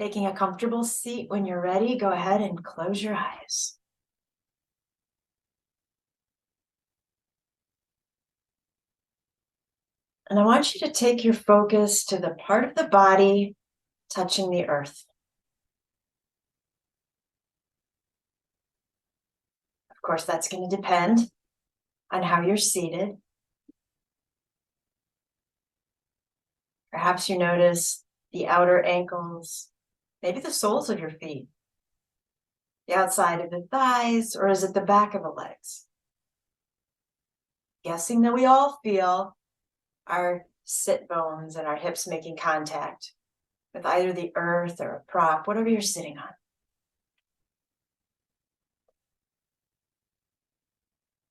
Taking a comfortable seat when you're ready, go ahead and close your eyes. And I want you to take your focus to the part of the body touching the earth. Of course, that's going to depend on how you're seated. Perhaps you notice the outer ankles, maybe the soles of your feet, the outside of the thighs, or is it the back of the legs? Guessing that we all feel our sit bones and our hips making contact with either the earth or a prop, whatever you're sitting on.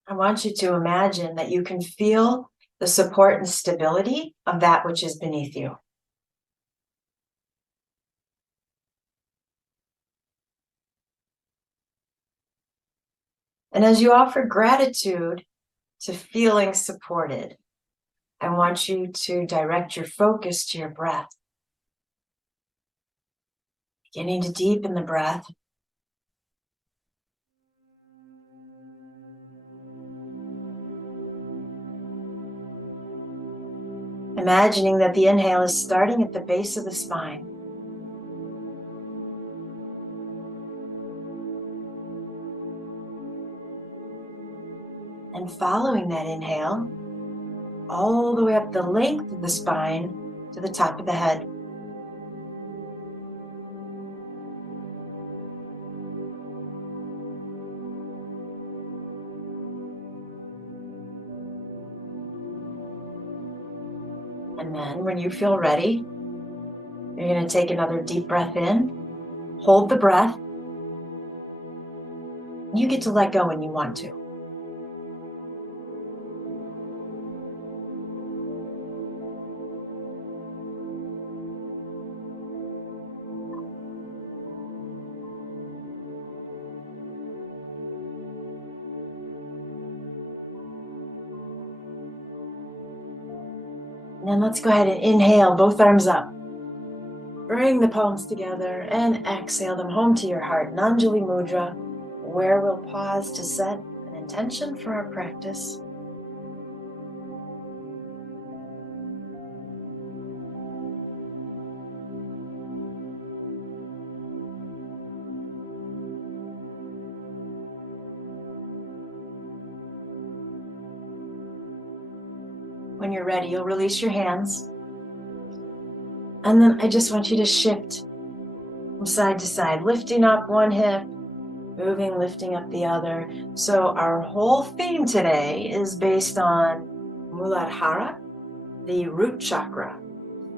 I want you to imagine that you can feel the support and stability of that which is beneath you. And as you offer gratitude to feeling supported, I want you to direct your focus to your breath. Beginning to deepen the breath. Imagining that the inhale is starting at the base of the spine. And following that inhale, all the way up the length of the spine to the top of the head. And then when you feel ready, you're going to take another deep breath in, hold the breath. You get to let go when you want to. And then let's go ahead and inhale, both arms up. Bring the palms together and exhale them home to your heart. Anjali Mudra, where we'll pause to set an intention for our practice. When you're ready, you'll release your hands. And then I just want you to shift from side to side, lifting up one hip, moving, lifting up the other. So our whole theme today is based on Muladhara, the root chakra.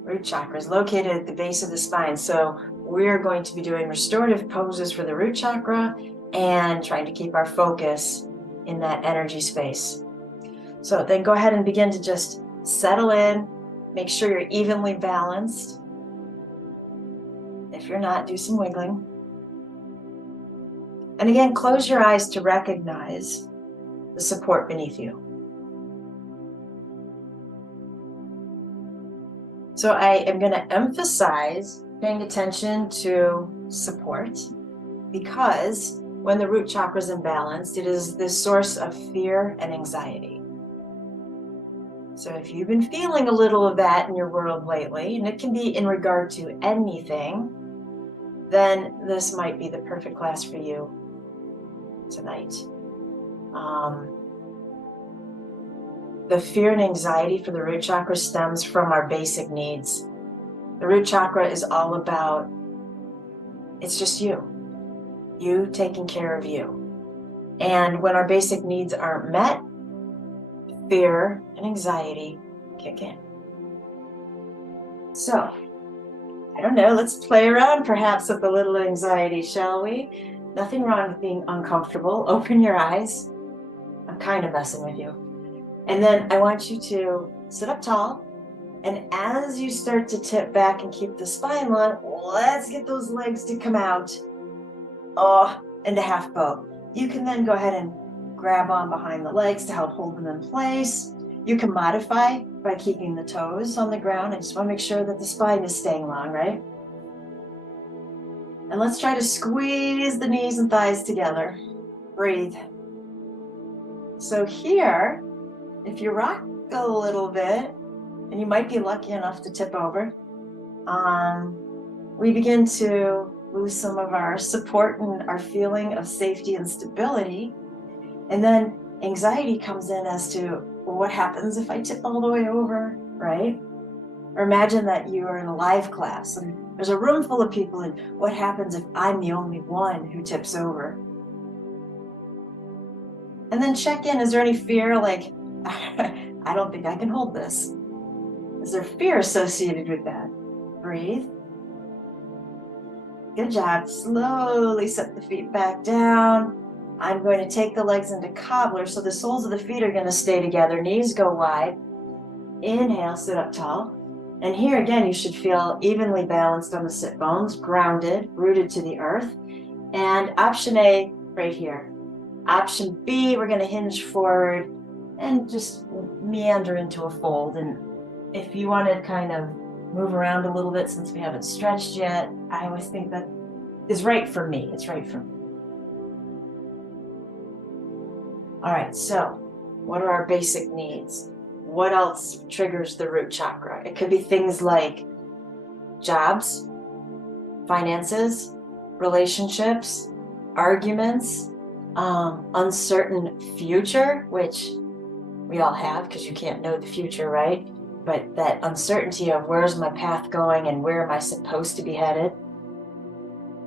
Root chakra is located at the base of the spine. So we're going to be doing restorative poses for the root chakra and trying to keep our focus in that energy space. So then go ahead and begin to just settle in, make sure you're evenly balanced. If you're not, do some wiggling. And again, close your eyes to recognize the support beneath you. So I am going to emphasize paying attention to support, because when the root chakra is imbalanced, it is this source of fear and anxiety. So if you've been feeling a little of that in your world lately, and it can be in regard to anything, then this might be the perfect class for you tonight. The fear and anxiety for the root chakra stems from our basic needs. The root chakra is all about, it's just you taking care of you. And when our basic needs aren't met, fear and anxiety kick in. So, I don't know, let's play around perhaps with a little anxiety, shall we? Nothing wrong with being uncomfortable. Open your eyes. I'm kind of messing with you. And then I want you to sit up tall. And as you start to tip back and keep the spine long, let's get those legs to come out. Into half bow. You can then go ahead and grab on behind the legs to help hold them in place. You can modify by keeping the toes on the ground. I just want to make sure that the spine is staying long, right? And let's try to squeeze the knees and thighs together. Breathe. So here, if you rock a little bit, and you might be lucky enough to tip over, we begin to lose some of our support and our feeling of safety and stability. And then anxiety comes in as to, well, what happens if I tip all the way over, right? Or imagine that you are in a live class and there's a room full of people, and what happens if I'm the only one who tips over? And then check in, is there any fear, like, I don't think I can hold this? Is there fear associated with that? Breathe. Good job. Slowly set the feet back down. I'm going to take the legs into cobbler, so the soles of the feet are going to stay together. Knees go wide. Inhale, sit up tall. And here again, you should feel evenly balanced on the sit bones, grounded, rooted to the earth. And option A, right here. Option B, we're going to hinge forward and just meander into a fold. And if you want to kind of move around a little bit, since we haven't stretched yet, I always think that is right for me. It's right for me. All right, so what are our basic needs? What else triggers the root chakra? It could be things like jobs, finances, relationships, arguments, uncertain future, which we all have because you can't know the future, right? But that uncertainty of where's my path going and where am I supposed to be headed?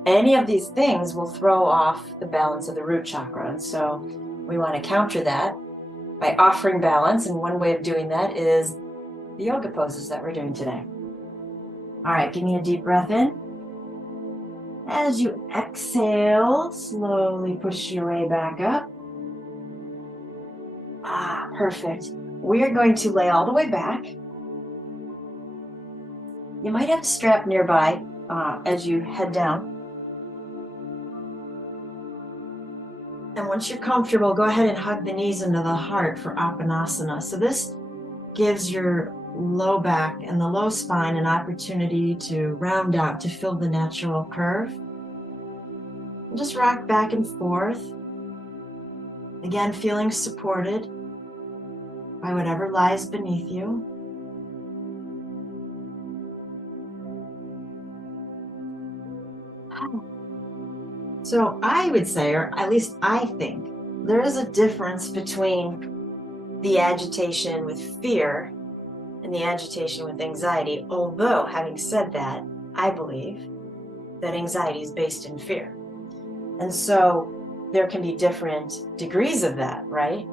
Any of these things will throw off the balance of the root chakra. And so we want to counter that by offering balance. And one way of doing that is the yoga poses that we're doing today. All right, give me a deep breath in. As you exhale, slowly push your way back up. Perfect. We are going to lay all the way back. You might have a strap nearby as you head down. And once you're comfortable, go ahead and hug the knees into the heart for Apanasana. So this gives your low back and the low spine an opportunity to round out, to fill the natural curve. And just rock back and forth. Again, feeling supported by whatever lies beneath you. So I would say, or at least I think, there is a difference between the agitation with fear and the agitation with anxiety. Although, having said that, I believe that anxiety is based in fear. And so there can be different degrees of that, right?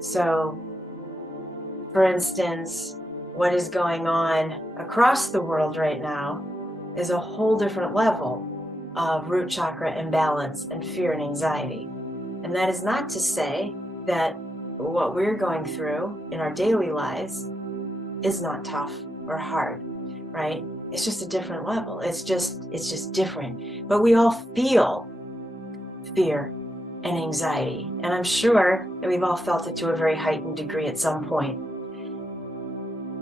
So, for instance, what is going on across the world right now is a whole different level of root chakra imbalance and fear and anxiety. And that is not to say that what we're going through in our daily lives is not tough or hard, right? It's just a different level. It's just different. But we all feel fear and anxiety. And I'm sure that we've all felt it to a very heightened degree at some point.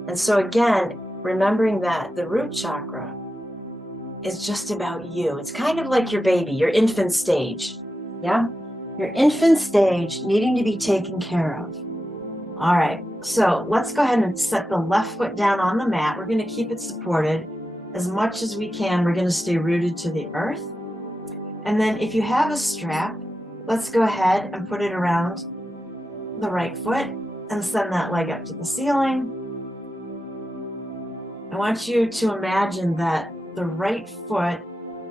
And so again, remembering that the root chakra is just about you. It's kind of like your baby, your infant stage. Yeah? Your infant stage needing to be taken care of. All right, so let's go ahead and set the left foot down on the mat. We're going to keep it supported as much as we can. We're going to stay rooted to the earth. And then if you have a strap, let's go ahead and put it around the right foot and send that leg up to the ceiling. I want you to imagine that the right foot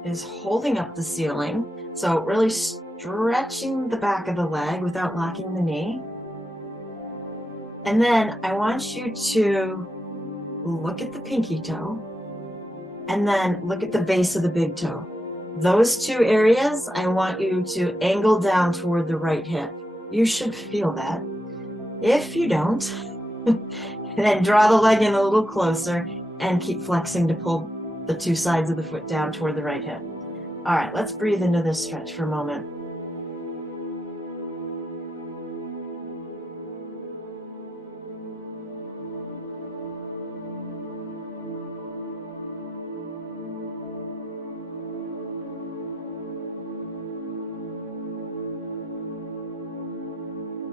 is holding up the ceiling. So really stretching the back of the leg without locking the knee. And then I want you to look at the pinky toe and then look at the base of the big toe. Those two areas, I want you to angle down toward the right hip. You should feel that. If you don't, then draw the leg in a little closer and keep flexing to pull the two sides of the foot down toward the right hip. All right, let's breathe into this stretch for a moment.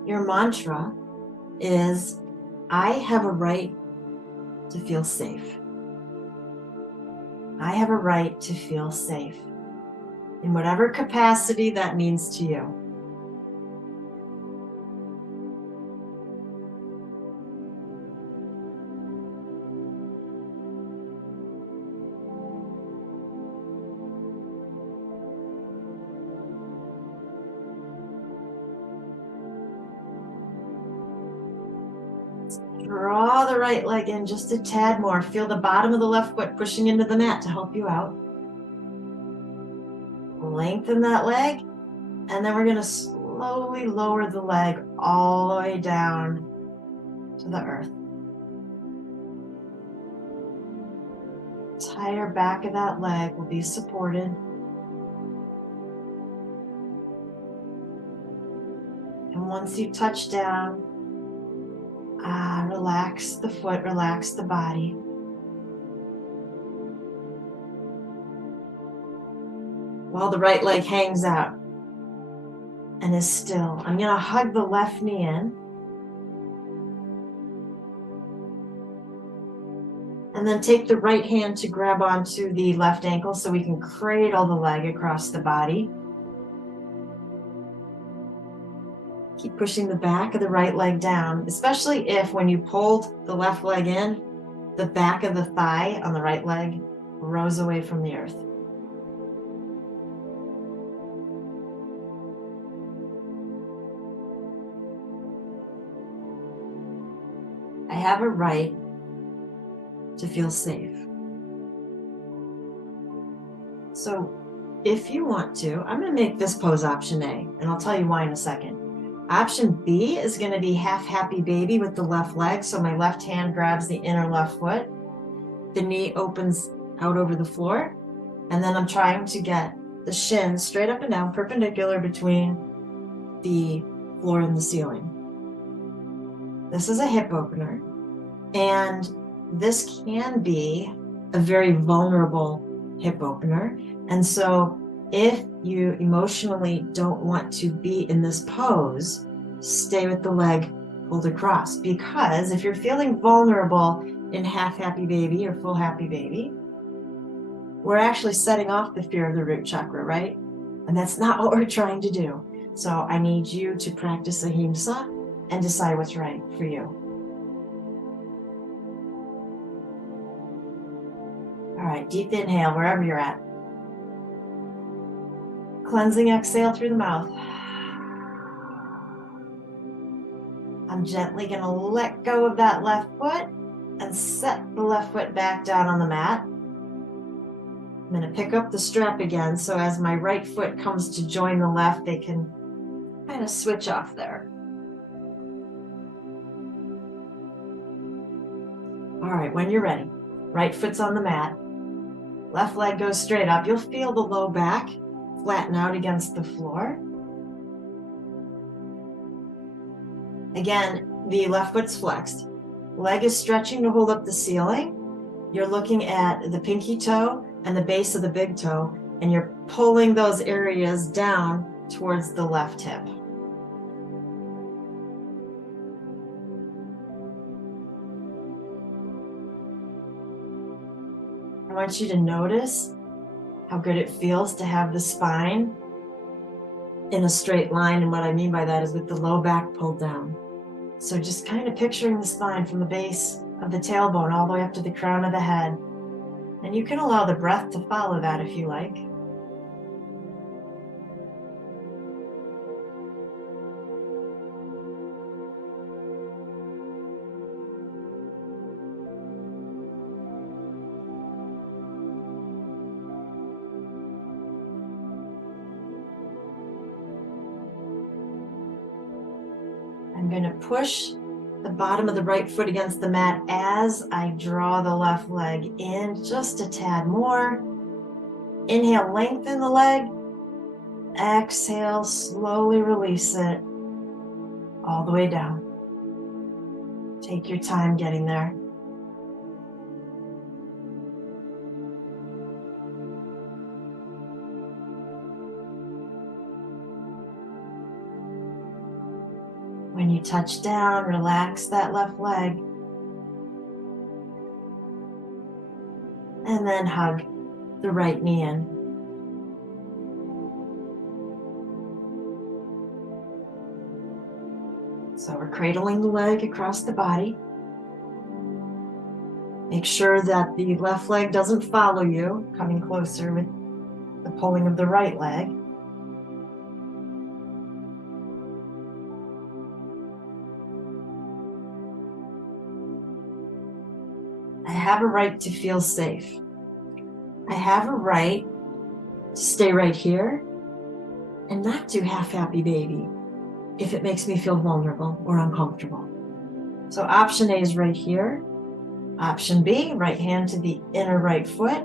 Your mantra is, I have a right to feel safe. I have a right to feel safe, in whatever capacity that means to you. Draw the right leg in just a tad more. Feel the bottom of the left foot pushing into the mat to help you out. Lengthen that leg, and then we're going to slowly lower the leg all the way down to the earth. Entire back of that leg will be supported. And once you touch down, relax the foot, relax the body. While the right leg hangs out and is still, I'm going to hug the left knee in. And then take the right hand to grab onto the left ankle so we can cradle the leg across the body. Keep pushing the back of the right leg down, especially if when you pulled the left leg in, the back of the thigh on the right leg rose away from the earth. I have a right to feel safe. So if you want to, I'm going to make this pose option A, and I'll tell you why in a second. Option B is going to be half happy baby with the left leg. So my left hand grabs the inner left foot. The knee opens out over the floor. And then I'm trying to get the shin straight up and down, perpendicular between the floor and the ceiling. This is a hip opener. And this can be a very vulnerable hip opener. And so if you emotionally don't want to be in this pose, stay with the leg pulled across. Because if you're feeling vulnerable in half happy baby or full happy baby, we're actually setting off the fear of the root chakra, right? And that's not what we're trying to do. So I need you to practice ahimsa and decide what's right for you. All right, deep inhale wherever you're at. Cleansing exhale through the mouth. I'm gently going to let go of that left foot and set the left foot back down on the mat. I'm going to pick up the strap again, so as my right foot comes to join the left, they can kind of switch off there. All right, when you're ready, right foot's on the mat. Left leg goes straight up. You'll feel the low back flatten out against the floor. Again, the left foot's flexed. Leg is stretching to hold up the ceiling. You're looking at the pinky toe and the base of the big toe, and you're pulling those areas down towards the left hip. I want you to notice how good it feels to have the spine in a straight line. And what I mean by that is with the low back pulled down. So just kind of picturing the spine from the base of the tailbone all the way up to the crown of the head. And you can allow the breath to follow that if you like. I'm going to push the bottom of the right foot against the mat as I draw the left leg in just a tad more. Inhale, lengthen the leg. Exhale, slowly release it all the way down. Take your time getting there. When you touch down, relax that left leg. And then hug the right knee in. So we're cradling the leg across the body. Make sure that the left leg doesn't follow you, coming closer with the pulling of the right leg. I have a right to feel safe. I have a right to stay right here and not do half happy baby if it makes me feel vulnerable or uncomfortable. So option A is right here. Option B, right hand to the inner right foot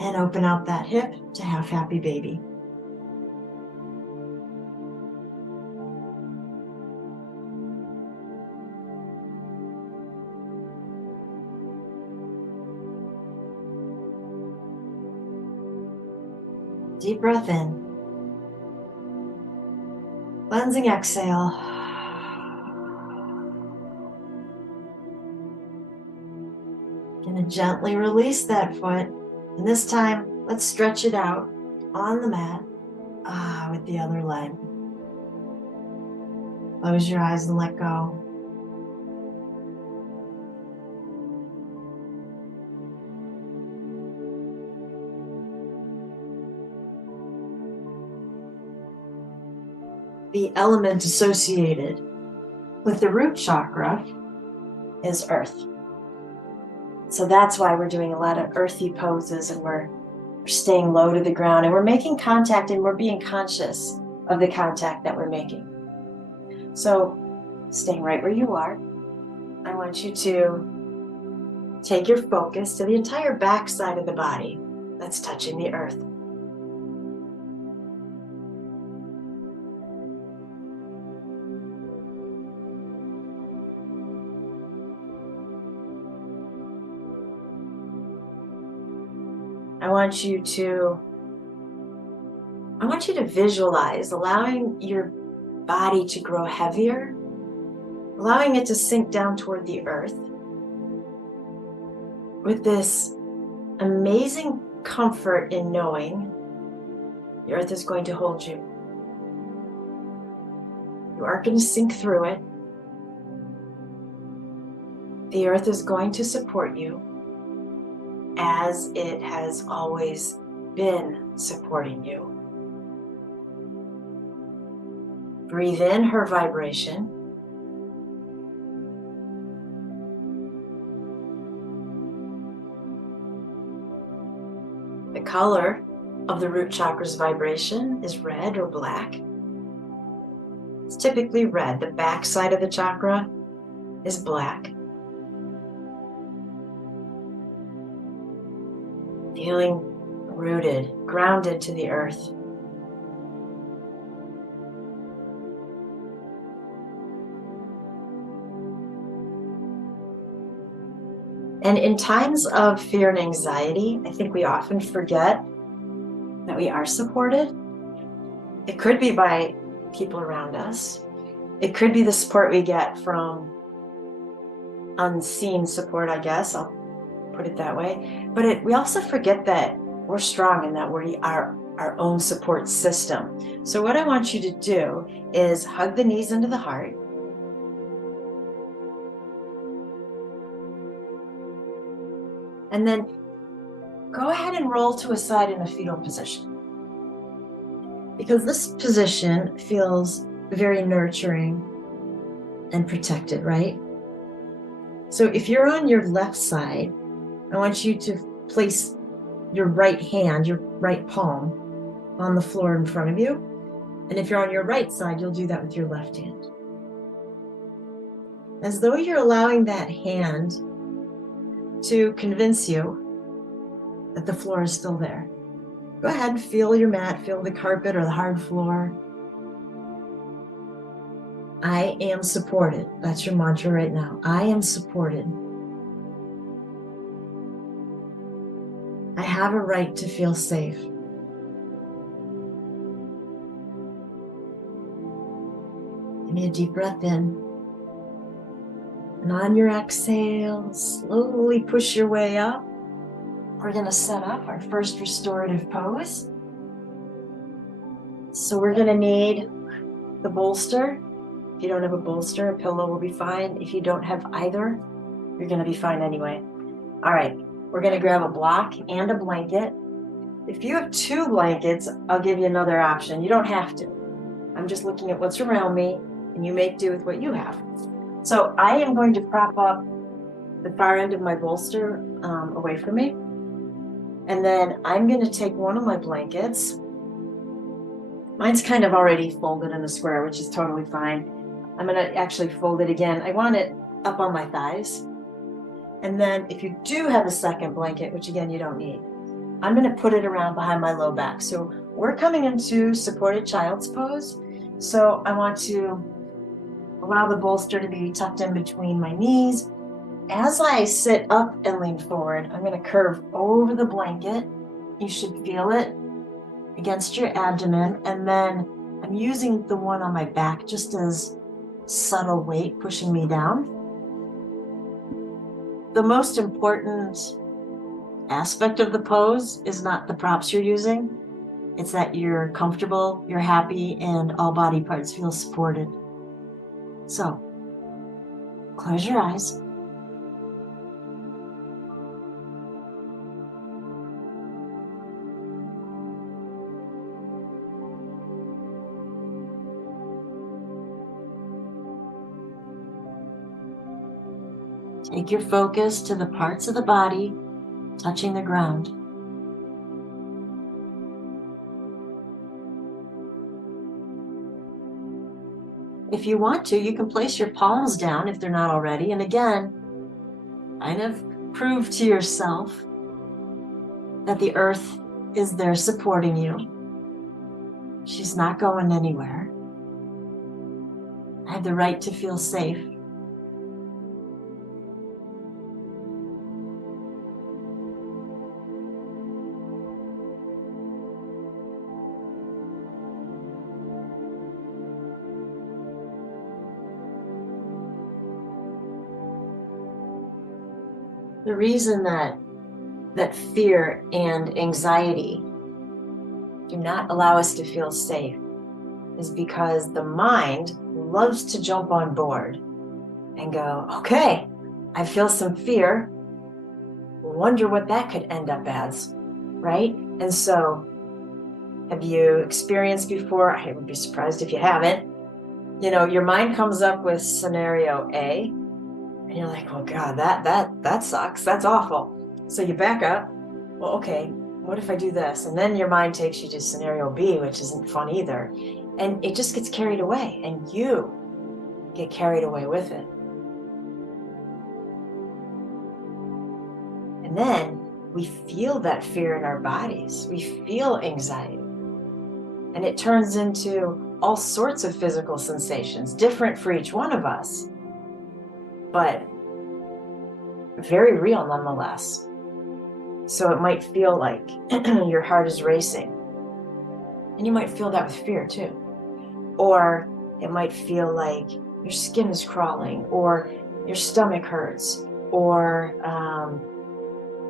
and open out that hip to half happy baby. Deep breath in. Cleansing exhale. Gonna gently release that foot. And this time, let's stretch it out on the mat with the other leg. Close your eyes and let go. The element associated with the root chakra is earth. So that's why we're doing a lot of earthy poses, and we're staying low to the ground, and we're making contact, and we're being conscious of the contact that we're making. So staying right where you are, I want you to take your focus to the entire back side of the body that's touching the earth. I want you to visualize allowing your body to grow heavier, allowing it to sink down toward the earth with this amazing comfort in knowing the earth is going to hold you. You aren't going to sink through it. The earth is going to support you as it has always been supporting you. Breathe in her vibration. The color of the root chakra's vibration is red or black. It's typically red. The back side of the chakra is black. Feeling rooted, grounded to the earth. And in times of fear and anxiety, I think we often forget that we are supported. It could be by people around us. It could be the support we get from unseen support, I guess. I'll put it that way. But we also forget that we're strong and that we are our own support system. So what I want you to do is hug the knees into the heart. And then go ahead and roll to a side in a fetal position. Because this position feels very nurturing and protected, right? So if you're on your left side, I want you to place your right hand, your right palm, on the floor in front of you. And if you're on your right side, you'll do that with your left hand. As though you're allowing that hand to convince you that the floor is still there. Go ahead and feel your mat, feel the carpet or the hard floor. I am supported. That's your mantra right now. I am supported. I have a right to feel safe. Give me a deep breath in. And on your exhale, slowly push your way up. We're going to set up our first restorative pose. So we're going to need the bolster. If you don't have a bolster, a pillow will be fine. If you don't have either, you're going to be fine anyway. All right, we're going to grab a block and a blanket. If you have 2 blankets, I'll give you another option. You don't have to. I'm just looking at what's around me, and you make do with what you have. So I am going to prop up the far end of my bolster away from me. And then I'm going to take one of my blankets. Mine's kind of already folded in a square, which is totally fine. I'm going to actually fold it again. I want it up on my thighs. And then if you do have a second blanket, which again you don't need, I'm going to put it around behind my low back. So we're coming into supported child's pose. So I want to allow the bolster to be tucked in between my knees. As I sit up and lean forward, I'm going to curve over the blanket. You should feel it against your abdomen. And then I'm using the one on my back just as subtle weight pushing me down. The most important aspect of the pose is not the props you're using. It's that you're comfortable, you're happy, and all body parts feel supported. So, close your eyes. Take your focus to the parts of the body touching the ground. If you want to, you can place your palms down if they're not already. And again, kind of prove to yourself that the earth is there supporting you. She's not going anywhere. I have the right to feel safe. The reason that fear and anxiety do not allow us to feel safe is because the mind loves to jump on board and go, okay, I feel some fear. Wonder what that could end up as, right? And so, have you experienced before? I would be surprised if you haven't. You know, your mind comes up with scenario A, and you're like, oh God, that sucks. That's awful. So you back up. Well, okay, what if I do this? And then your mind takes you to scenario B, which isn't fun either. And it just gets carried away, and you get carried away with it. And then we feel that fear in our bodies. We feel anxiety. And it turns into all sorts of physical sensations, different for each one of us, but very real nonetheless. So it might feel like your heart is racing. And you might feel that with fear too. Or it might feel like your skin is crawling, or your stomach hurts, or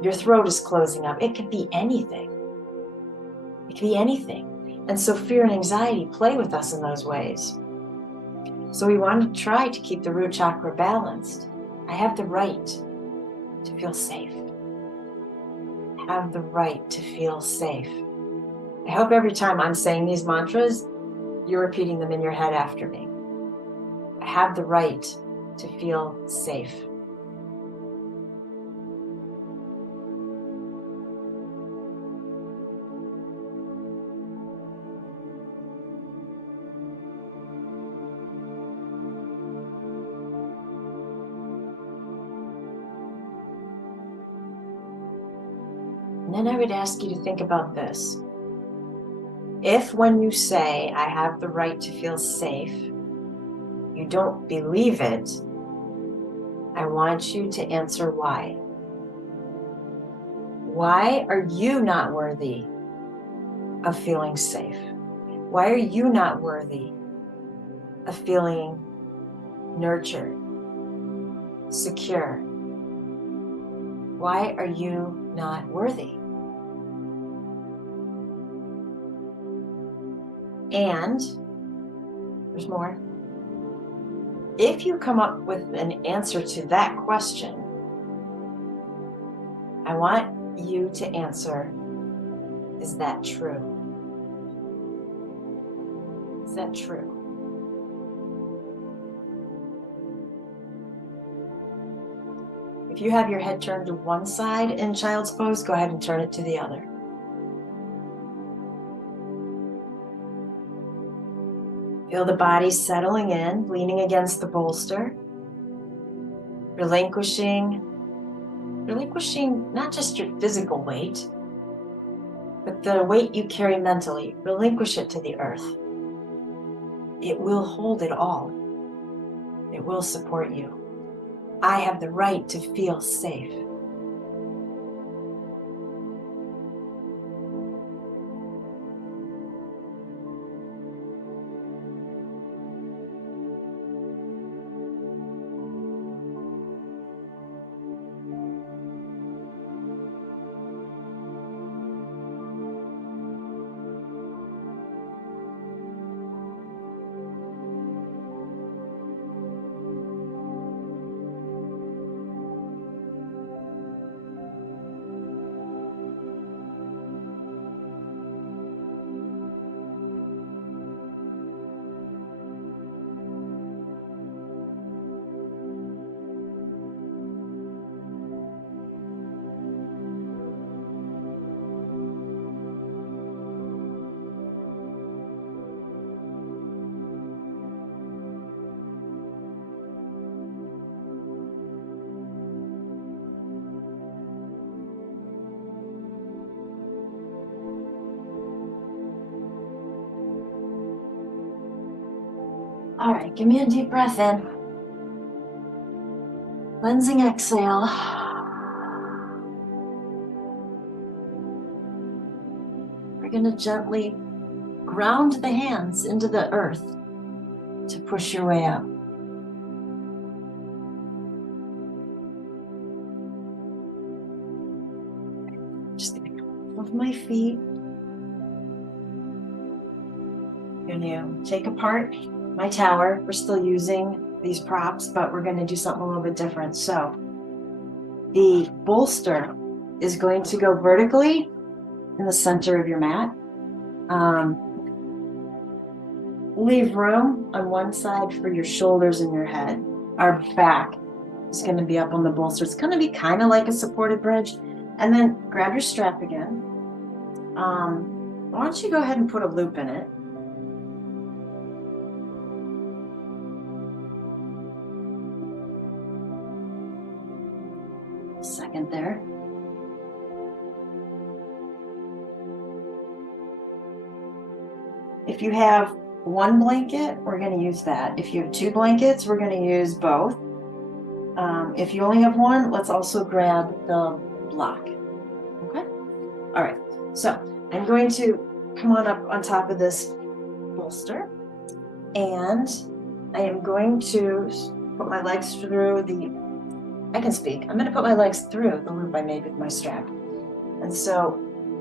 your throat is closing up. It could be anything. It could be anything. And so fear and anxiety play with us in those ways. So we want to try to keep the root chakra balanced. I have the right to feel safe. I have the right to feel safe. I hope every time I'm saying these mantras, you're repeating them in your head after me. I have the right to feel safe. And then I would ask you to think about this. If when you say, I have the right to feel safe, you don't believe it, I want you to answer why. Why are you not worthy of feeling safe? Why are you not worthy of feeling nurtured, secure? Why are you not worthy? And there's more. If you come up with an answer to that question, I want you to answer, is that true? Is that true? If you have your head turned to one side in child's pose, go ahead and turn it to the other. Feel the body settling in, leaning against the bolster, relinquishing not just your physical weight, but the weight you carry mentally. Relinquish it to the earth. It will hold it all. It will support you. I have the right to feel safe. All right, give me a deep breath in. Cleansing exhale. We're going to gently ground the hands into the earth to push your way up. Just going to come off my feet. Going to take apart my tower. We're still using these props, but we're going to do something a little bit different. So the bolster is going to go vertically in the center of your mat. Leave room on one side for your shoulders and your head. Our back is going to be up on the bolster. It's going to be kind of like a supported bridge. And then grab your strap again. Why don't you go ahead and put a loop in it? Second there. If you have one blanket, we're going to use that. If you have two blankets, we're going to use both. If you only have one, let's also grab the block. Okay? All right. So I'm going to come on up on top of this bolster, and I am going to put my legs through I can speak. I'm going to put my legs through the loop I made with my strap. And so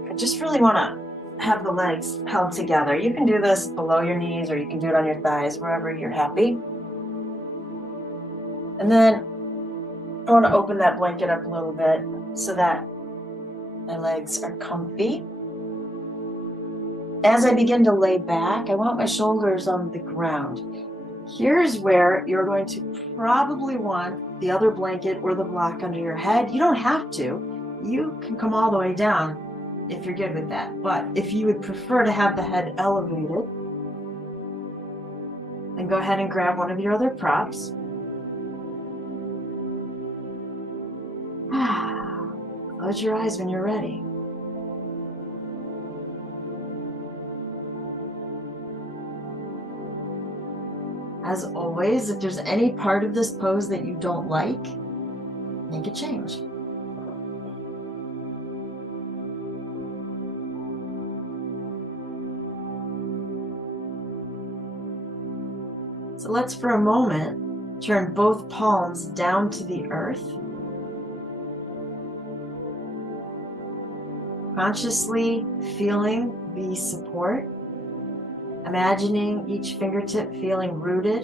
I just really want to have the legs held together. You can do this below your knees, or you can do it on your thighs, wherever you're happy. And then I want to open that blanket up a little bit so that my legs are comfy. As I begin to lay back, I want my shoulders on the ground. Here's where you're going to probably want the other blanket or the block under your head. You don't have to. You can come all the way down if you're good with that. But if you would prefer to have the head elevated, then go ahead and grab one of your other props. Close your eyes when you're ready. As always, if there's any part of this pose that you don't like, make a change. So let's for a moment turn both palms down to the earth. Consciously feeling the support. Imagining each fingertip feeling rooted.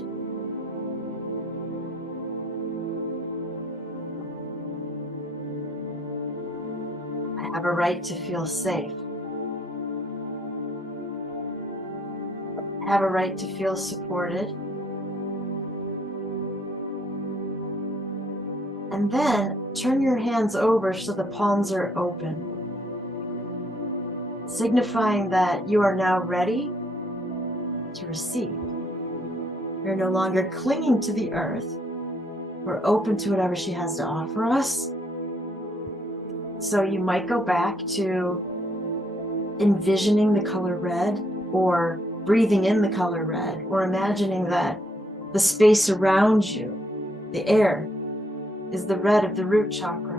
I have a right to feel safe. I have a right to feel supported. And then turn your hands over so the palms are open, signifying that you are now ready to receive. You're no longer clinging to the earth. We're open to whatever she has to offer us. So you might go back to envisioning the color red, or breathing in the color red, or imagining that the space around you, the air, is the red of the root chakra.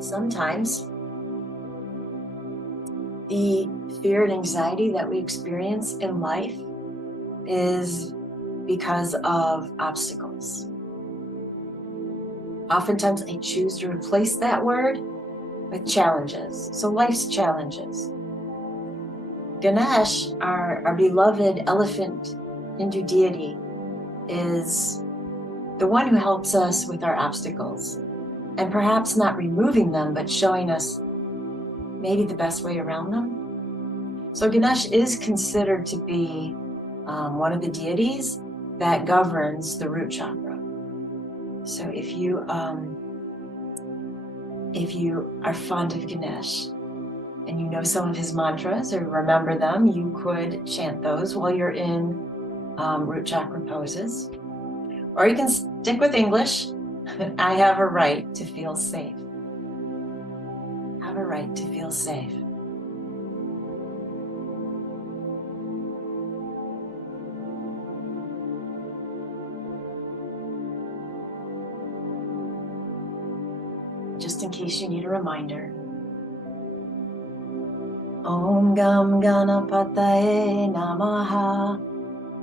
Sometimes the fear and anxiety that we experience in life is because of obstacles. Oftentimes I choose to replace that word with challenges. So life's challenges. Ganesh, our beloved elephant Hindu deity, is the one who helps us with our obstacles. And perhaps not removing them, but showing us maybe the best way around them. So Ganesh is considered to be one of the deities that governs the root chakra. So if you are fond of Ganesh and you know some of his mantras or remember them, you could chant those while you're in root chakra poses. Or you can stick with English. I have a right to feel safe. I have a right to feel safe. Just in case you need a reminder. Om Gam Ganapataye Namaha.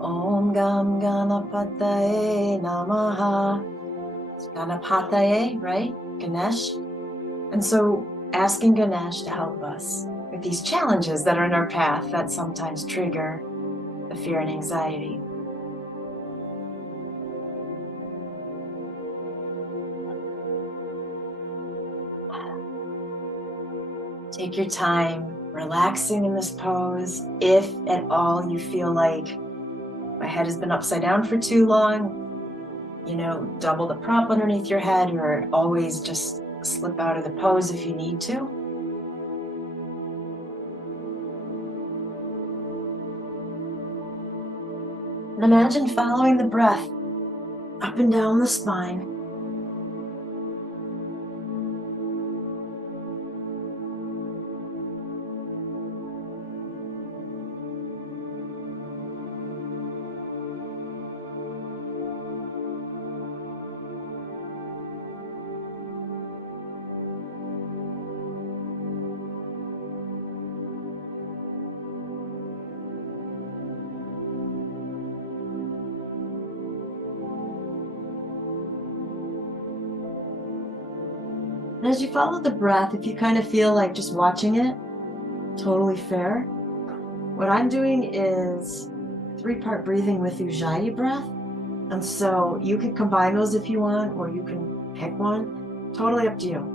Om Gam Ganapataye Namaha. It's Ganapataye, right? Ganesh. And so asking Ganesh to help us with these challenges that are in our path that sometimes trigger the fear and anxiety. Take your time relaxing in this pose. If at all you feel like my head has been upside down for too long, double the prop underneath your head, or always just slip out of the pose if you need to. And imagine following the breath up and down the spine. And as you follow the breath, if you kind of feel like just watching it, totally fair. What I'm doing is 3-part breathing with Ujjayi breath. And so you can combine those if you want, or you can pick one. Totally up to you.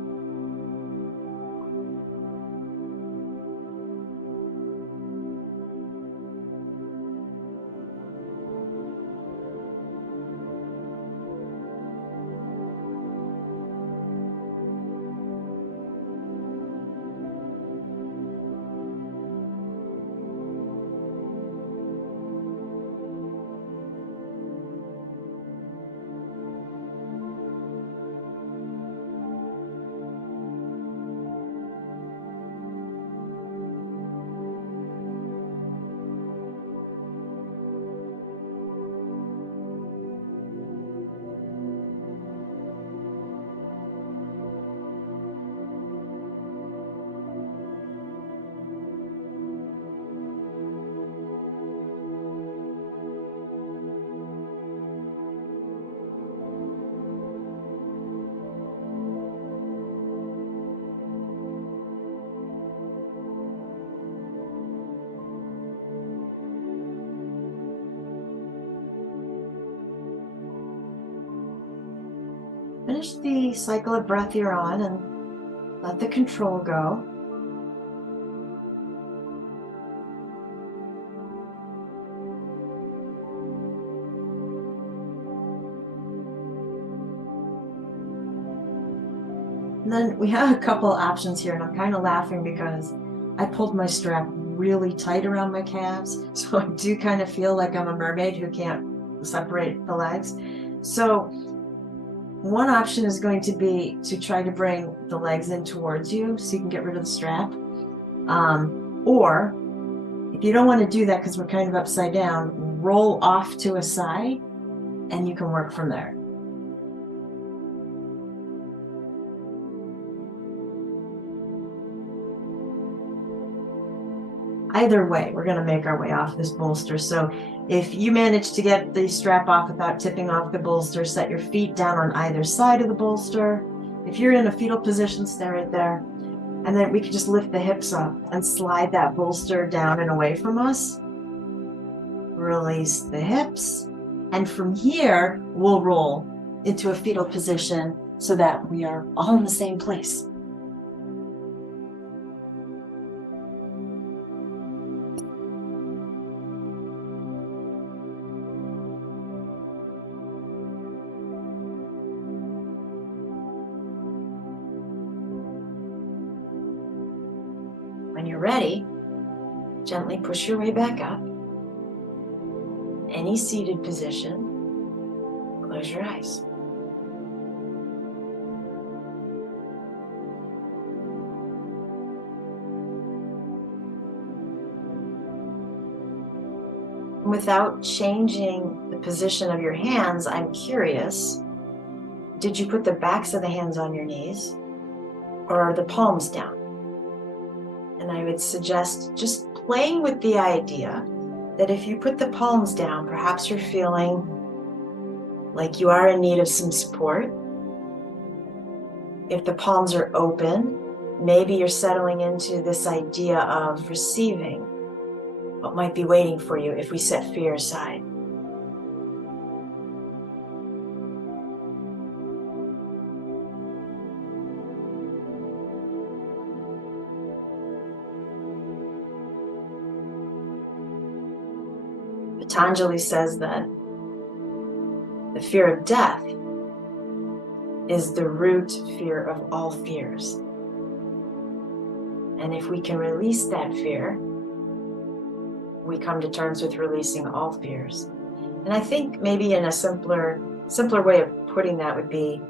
finish the cycle of breath you're on and let the control go. And then we have a couple options here, and I'm kind of laughing because I pulled my strap really tight around my calves, so I do kind of feel like I'm a mermaid who can't separate the legs. So one option is going to be to try to bring the legs in towards you so you can get rid of the strap. Or if you don't want to do that because we're kind of upside down, roll off to a side and you can work from there. Either way, we're going to make our way off this bolster. So if you manage to get the strap off without tipping off the bolster, set your feet down on either side of the bolster. If you're in a fetal position, stay right there. And then we can just lift the hips up and slide that bolster down and away from us. Release the hips. And from here, we'll roll into a fetal position so that we are all in the same place. When you're ready, gently push your way back up. Any seated position, close your eyes. Without changing the position of your hands, I'm curious, did you put the backs of the hands on your knees or are the palms down? And I would suggest just playing with the idea that if you put the palms down, perhaps you're feeling like you are in need of some support. If the palms are open, maybe you're settling into this idea of receiving what might be waiting for you if we set fear aside. Patanjali says that the fear of death is the root fear of all fears. And if we can release that fear, we come to terms with releasing all fears. And I think maybe in a simpler way of putting that would be,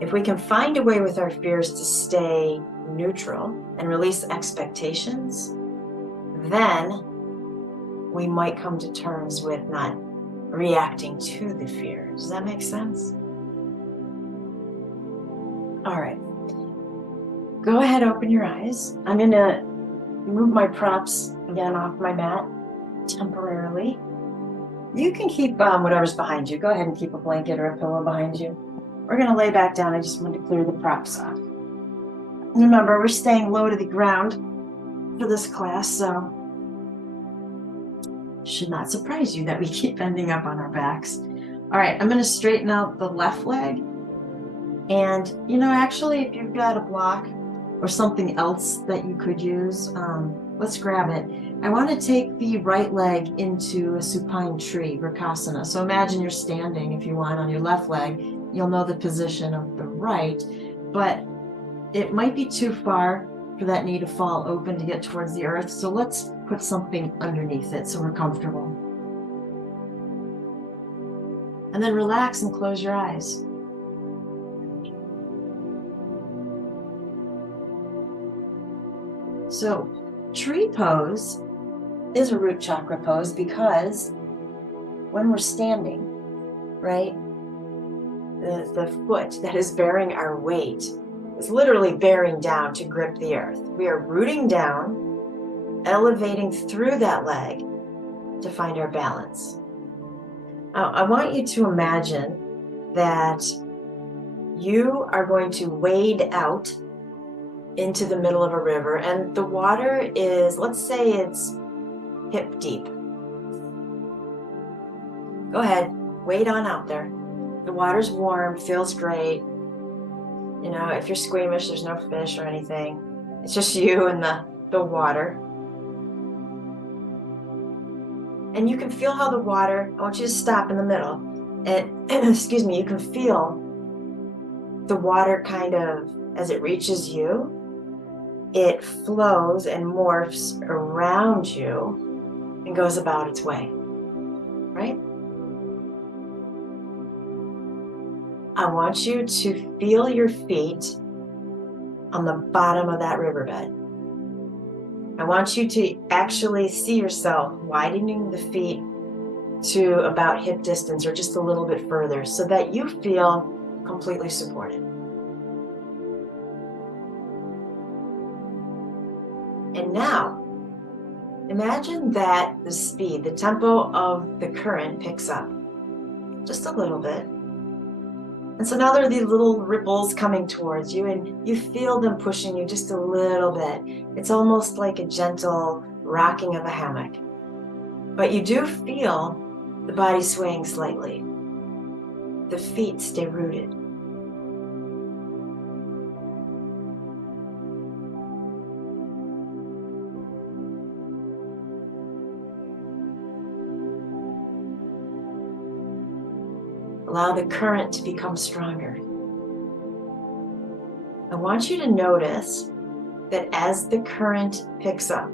if we can find a way with our fears to stay neutral and release expectations, then we might come to terms with not reacting to the fear. Does that make sense? All right. Go ahead, open your eyes. I'm going to move my props again off my mat temporarily. You can keep whatever's behind you. Go ahead and keep a blanket or a pillow behind you. We're going to lay back down. I just wanted to clear the props off. Remember, we're staying low to the ground for this class, so should not surprise you that we keep ending up on our backs. All right, I'm going to straighten out the left leg. And, actually, if you've got a block or something else that you could use, let's grab it. I want to take the right leg into a supine tree, Vrksasana. So imagine you're standing, if you want, on your left leg. You'll know the position of the right, but it might be too far for that knee to fall open to get towards the earth. So let's put something underneath it so we're comfortable. And then relax and close your eyes. So tree pose is a root chakra pose because when we're standing, right, the foot that is bearing our weight is literally bearing down to grip the earth. We are rooting down, elevating through that leg to find our balance. Now, I want you to imagine that you are going to wade out into the middle of a river, and the water is, let's say it's hip deep. Go ahead, wade on out there. The water's warm, feels great. You know, if you're squeamish, there's no fish or anything. It's just you and the water. And you can feel how the water, I want you to stop in the middle. And excuse me, you can feel the water kind of, as it reaches you, it flows and morphs around you and goes about its way, right? I want you to feel your feet on the bottom of that riverbed. I want you to actually see yourself widening the feet to about hip distance or just a little bit further so that you feel completely supported. And now, imagine that the speed, the tempo of the current picks up just a little bit. And so now there are these little ripples coming towards you and you feel them pushing you just a little bit. It's almost like a gentle rocking of a hammock. But you do feel the body swaying slightly. The feet stay rooted. Allow the current to become stronger. I want you to notice that as the current picks up,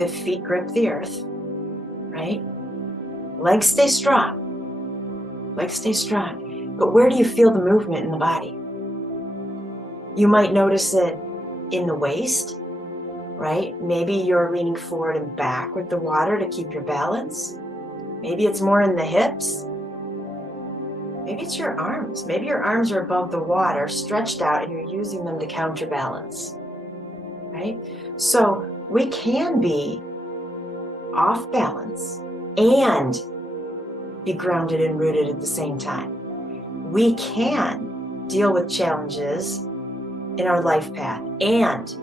the feet grip the earth, right? Legs stay strong. Legs stay strong. But where do you feel the movement in the body? You might notice it in the waist, right? Maybe you're leaning forward and back with the water to keep your balance. Maybe it's more in the hips. Maybe it's your arms. Maybe your arms are above the water, stretched out, and you're using them to counterbalance, right? So we can be off balance and be grounded and rooted at the same time. We can deal with challenges in our life path and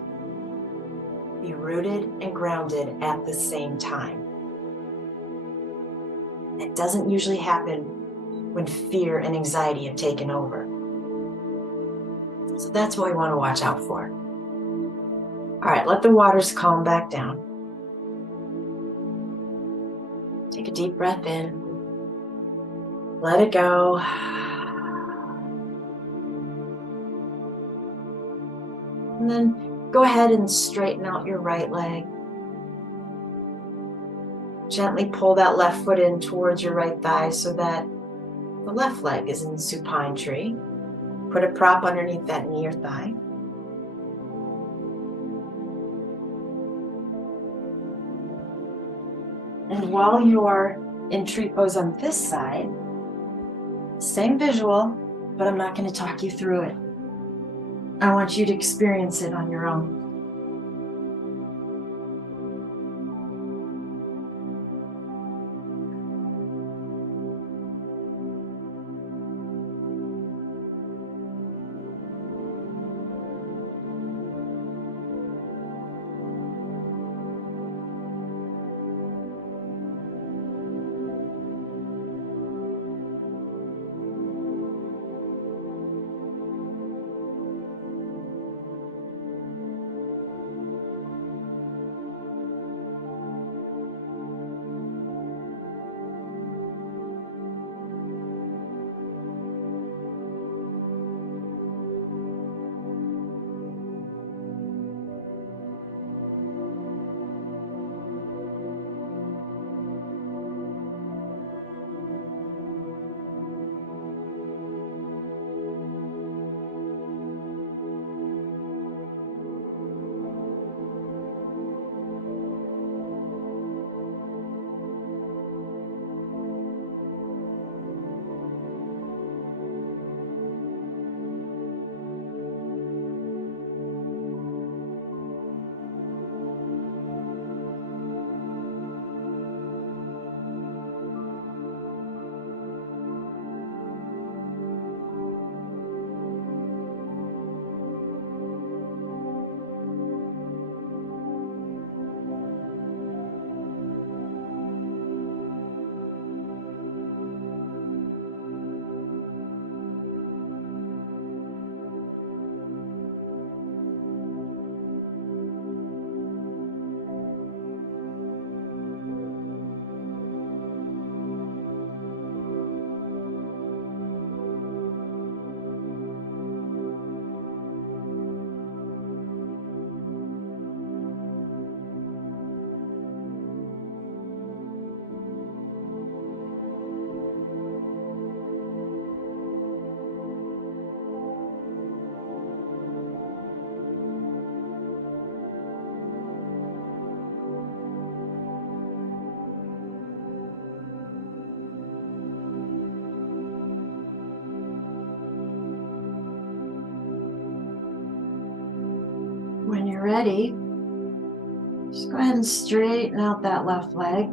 be rooted and grounded at the same time. That doesn't usually happen when fear and anxiety have taken over. So that's what we want to watch out for. All right, let the waters calm back down. Take a deep breath in. Let it go. And then go ahead and straighten out your right leg. Gently pull that left foot in towards your right thigh so that the left leg is in supine tree. Put a prop underneath that knee or thigh. And while you're in tree pose on this side, same visual, but I'm not going to talk you through it. I want you to experience it on your own. When you're ready, just go ahead and straighten out that left leg.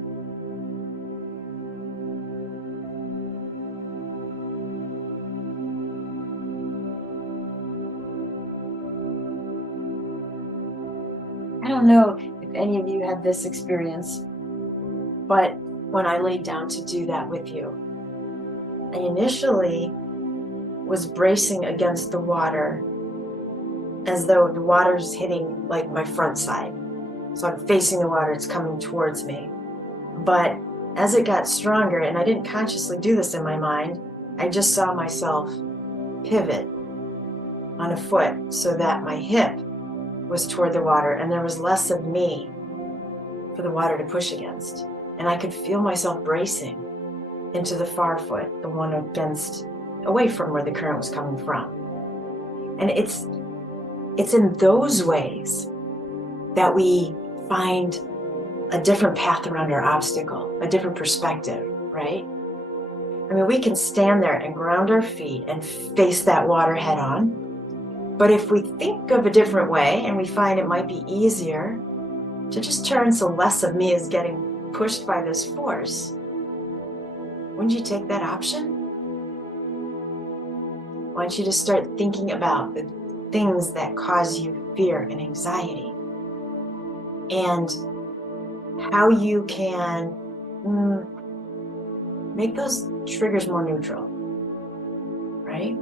I don't know if any of you had this experience, but when I laid down to do that with you, I initially was bracing against the water as though the water's hitting like my front side. So I'm facing the water, it's coming towards me. But as it got stronger, and I didn't consciously do this in my mind, I just saw myself pivot on a foot so that my hip was toward the water and there was less of me for the water to push against. And I could feel myself bracing into the far foot, the one away from where the current was coming from. And it's in those ways that we find a different path around our obstacle, a different perspective, right? I mean, we can stand there and ground our feet and face that water head on. But if we think of a different way and we find it might be easier to just turn so less of me is getting pushed by this force, wouldn't you take that option? I want you to start thinking about the things that cause you fear and anxiety and how you can make those triggers more neutral, right?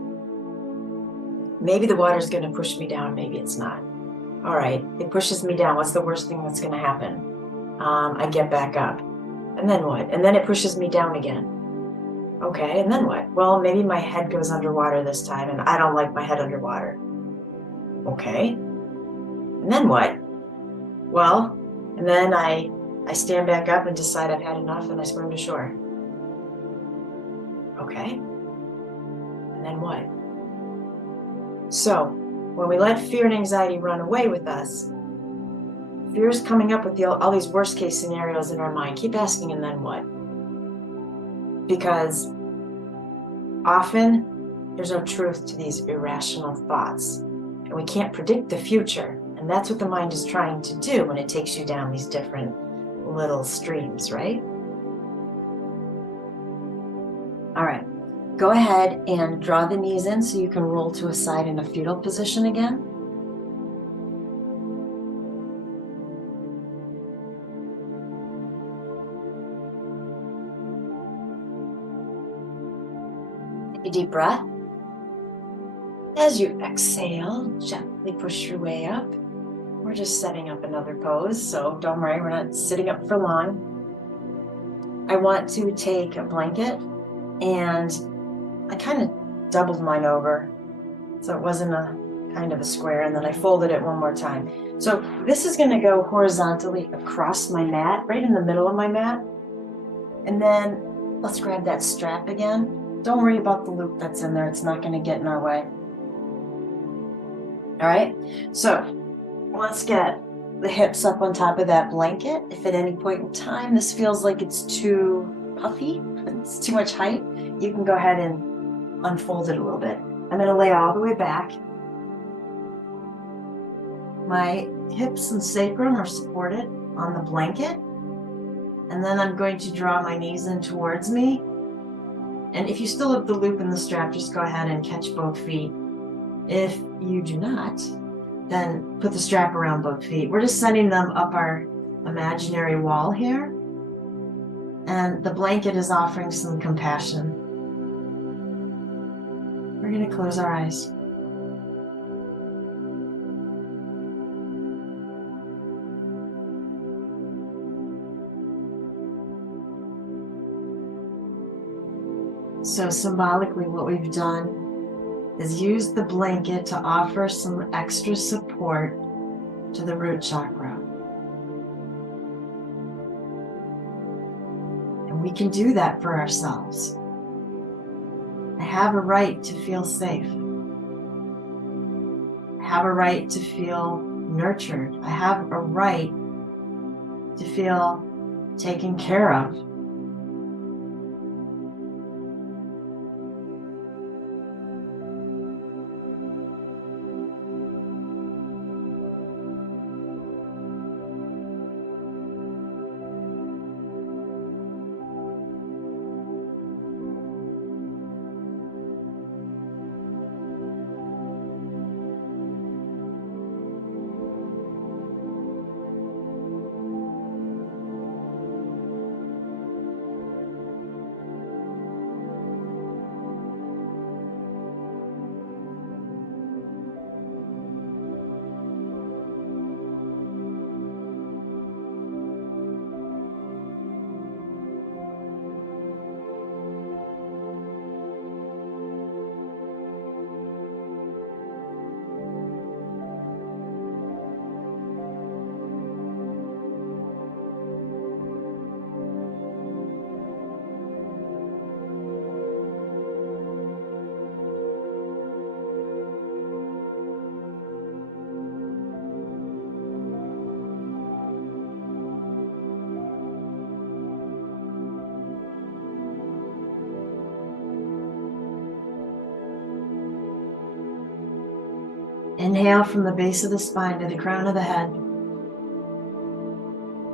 Maybe the water's going to push me down, maybe it's not. All right, it pushes me down. What's the worst thing that's going to happen? I get back up. And then what? And then it pushes me down again. Okay, and then what? Well, maybe my head goes underwater this time, and I don't like my head underwater. Okay, and then what? Well, and then I stand back up and decide I've had enough, and I swim to shore. Okay, and then what? So, when we let fear and anxiety run away with us, fear is coming up with all these worst case scenarios in our mind. Keep asking, and then what? Because often there's no truth to these irrational thoughts, and we can't predict the future. And that's what the mind is trying to do when it takes you down these different little streams, right? All right, go ahead and draw the knees in so you can roll to a side in a fetal position again. Take a deep breath. As you exhale, gently push your way up. We're just setting up another pose, so don't worry, we're not sitting up for long. I want to take a blanket, and I kind of doubled mine over, so it wasn't a kind of a square, and then I folded it one more time. So this is going to go horizontally across my mat, right in the middle of my mat. And then let's grab that strap again. Don't worry about the loop that's in there, it's not going to get in our way. All right, so let's get the hips up on top of that blanket. If at any point in time this feels like it's too puffy, it's too much height, you can go ahead and unfold it a little bit. I'm going to lay all the way back. My hips and sacrum are supported on the blanket. And then I'm going to draw my knees in towards me. And if you still have the loop in the strap, just go ahead and catch both feet. If you do not, then put the strap around both feet. We're just setting them up our imaginary wall here. And the blanket is offering some compassion. We're going to close our eyes. So symbolically, what we've done is use the blanket to offer some extra support to the root chakra. And we can do that for ourselves. I have a right to feel safe. I have a right to feel nurtured. I have a right to feel taken care of. Inhale from the base of the spine to the crown of the head.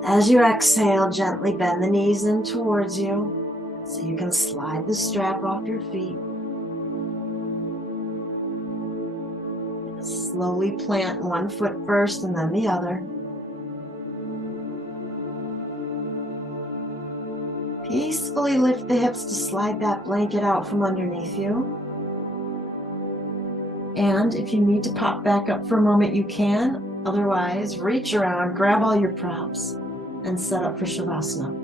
As you exhale, gently bend the knees in towards you so you can slide the strap off your feet. Slowly plant one foot first and then the other. Peacefully lift the hips to slide that blanket out from underneath you. And if you need to pop back up for a moment, you can. Otherwise, reach around, grab all your props, and set up for Shavasana.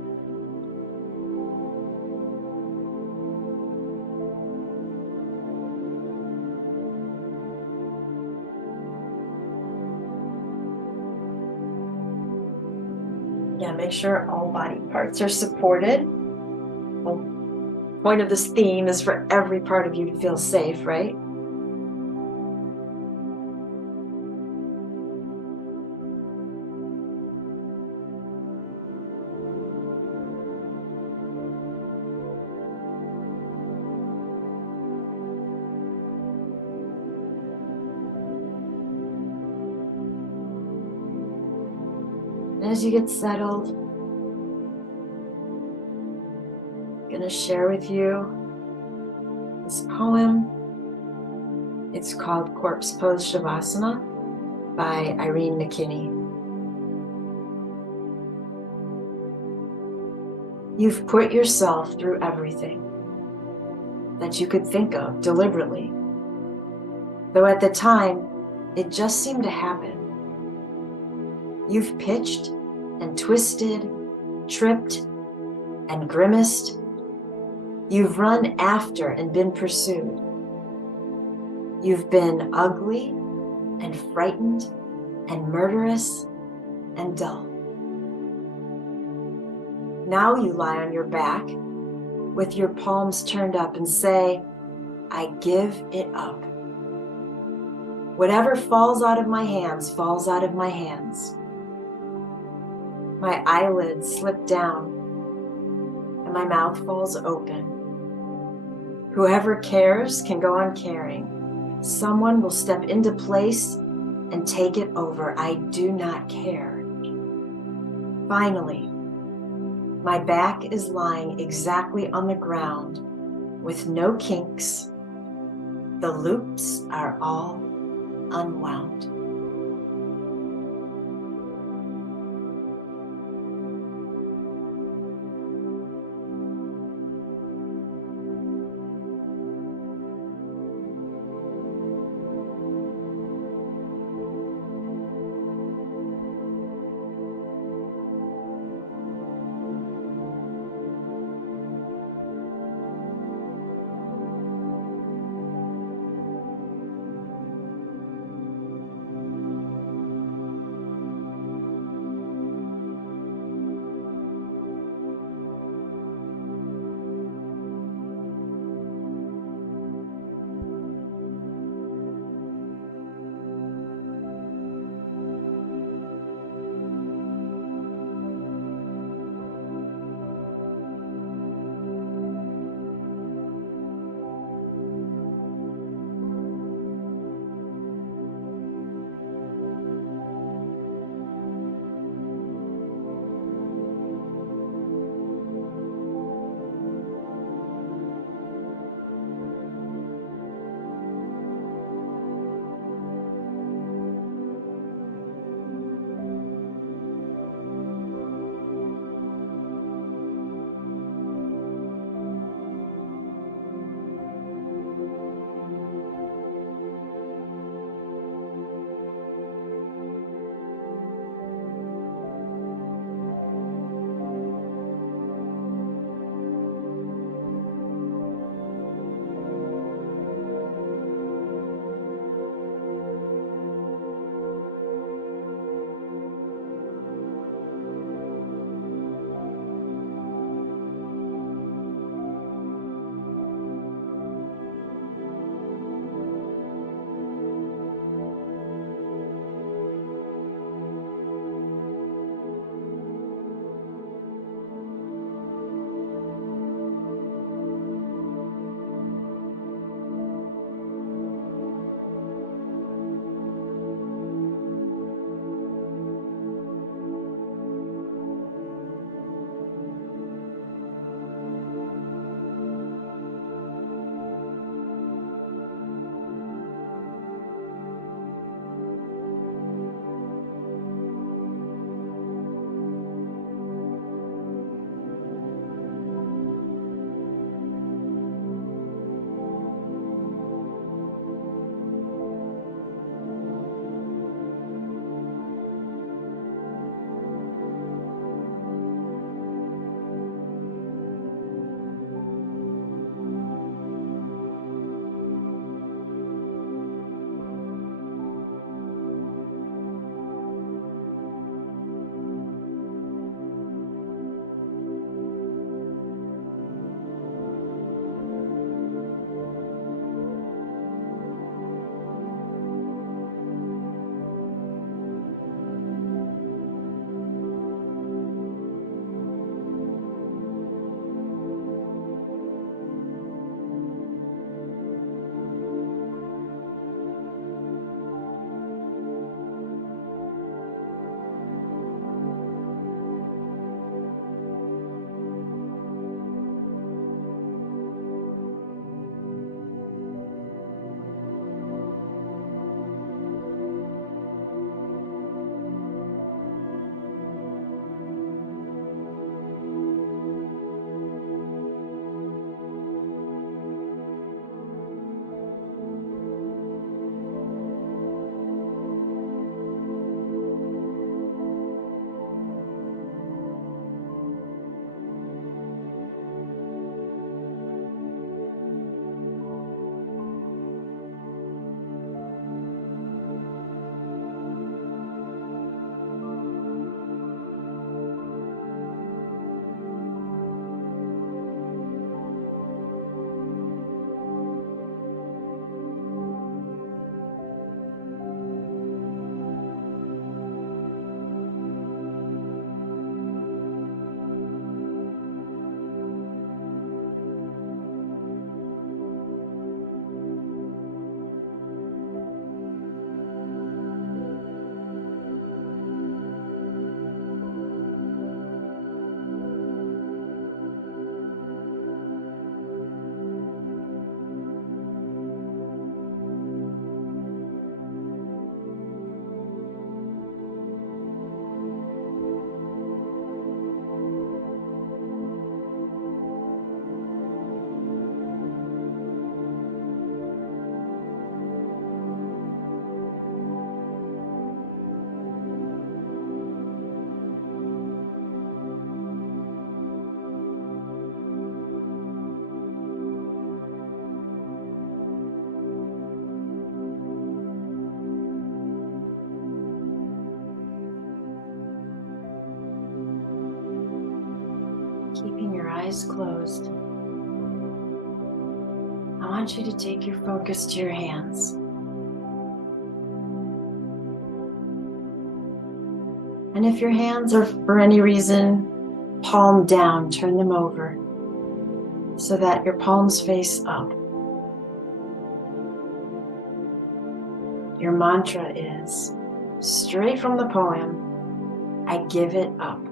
Yeah, make sure all body parts are supported. The point of this theme is for every part of you to feel safe, right? As you get settled, I'm going to share with you this poem. It's called Corpse Pose Shavasana by Irene McKinney. You've put yourself through everything that you could think of deliberately, though at the time it just seemed to happen. You've pitched and twisted, tripped and grimaced. You've run after and been pursued. You've been ugly and frightened and murderous and dull. Now you lie on your back with your palms turned up and say, I give it up. Whatever falls out of my hands falls out of my hands. My eyelids slip down and my mouth falls open. Whoever cares can go on caring. Someone will step into place and take it over. I do not care. Finally, my back is lying exactly on the ground with no kinks. The loops are all unwound. keeping your eyes closed, I want you to take your focus to your hands. And if your hands are for any reason palm down, turn them over so that your palms face up. Your mantra is, straight from the poem, I give it up.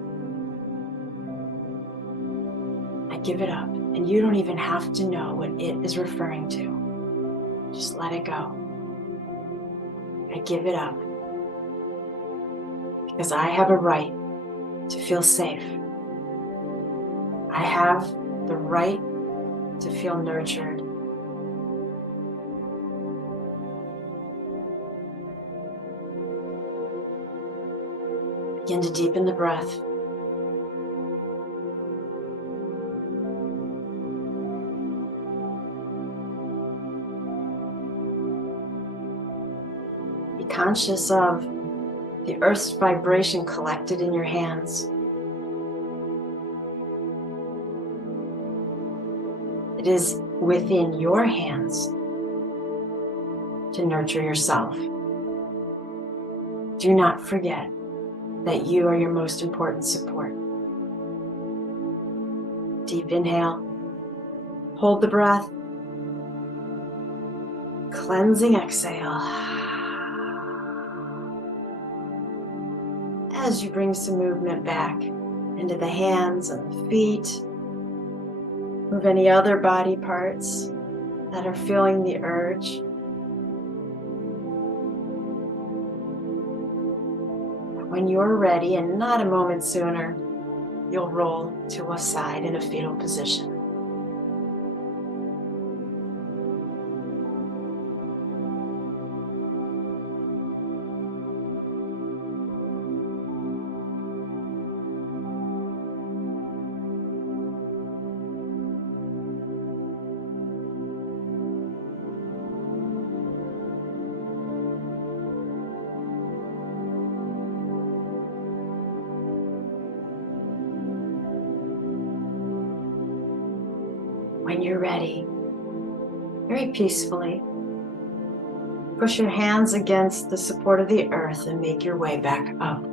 I give it up. And you don't even have to know what it is referring to. Just let it go. I give it up. Because I have a right to feel safe. I have the right to feel nurtured. Begin to deepen the breath. Be conscious of the earth's vibration collected in your hands. It is within your hands to nurture yourself. Do not forget that you are your most important support. Deep inhale. Hold the breath. Cleansing exhale. As you bring some movement back into the hands and the feet, move any other body parts that are feeling the urge. When you're ready, and not a moment sooner, you'll roll to a side in a fetal position. When you're ready, very peacefully, push your hands against the support of the earth and make your way back up.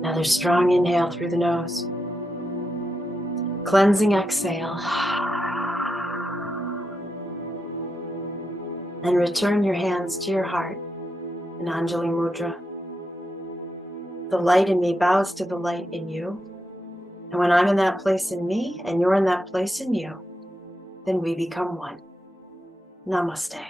Another strong inhale through the nose. Cleansing exhale. And return your hands to your heart in Anjali Mudra. The light in me bows to the light in you. And when I'm in that place in me and you're in that place in you, then we become one. Namaste.